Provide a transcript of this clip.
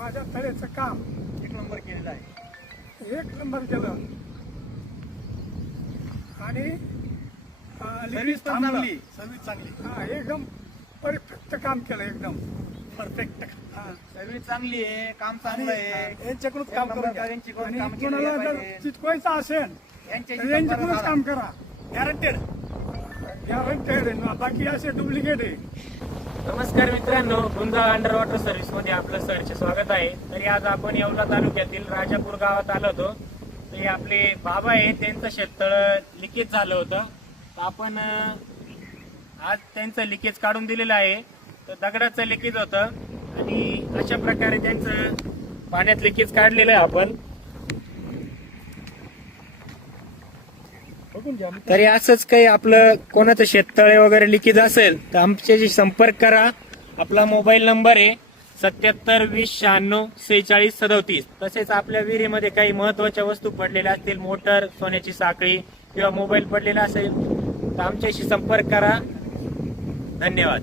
माझ्या तळ्याचं काम एक नंबर केलेलं आहे. 1 नंबर केलं आणि सर्व्हिस पण चांगली. सर्व्हिस चांगली. एकदम परफेक्ट काम केलं एकदम परफेक्ट. सर्व्हिस चांगली आहे, काम चांगलं आहे. यांच्याकडून एक काम नंबर करून घ्या. यांच्याकडून आणि काम केलं कोणाला जर पाहिजे. चिटकवायचं असेल तर यांच्याशी यांच्याकडूनच संपर्क काम करा. गॅरंटेड. गॅरंटेड आहे. बाकी असे डुप्लिकेट आहे. नमस्कार मित्रांनो, गुंजा अंडर वॉटर सर्व्हिस मध्ये आपलं सरचे स्वागत आहे. तरी आज आपण येवला तालुक्यातील राजापूर गावात आलो होतो. ते आपले बाबा आहे, त्यांचं शेततळ लिकेज झालं होतं. तर आपण आज त्यांचं लिकेज काढून दिलेलं आहे. तर दगडाचं लिकेज होतं आणि अशा प्रकारे त्यांचं पाण्यात लिकेज काढलेलं आहे आपण. तरी असंच काही आपलं कोणाचं शेततळे वगैरे लिकेज असेल तर आमच्याशी संपर्क करा. आपला मोबाईल नंबर आहे 77 20 96 46 37. तसेच आपल्या विहिरीमध्ये काही महत्वाच्या वस्तू पडलेल्या असतील, मोटर, सोन्याची साखळी किंवा मोबाईल पडलेला असेल तर आमच्याशी संपर्क करा. धन्यवाद.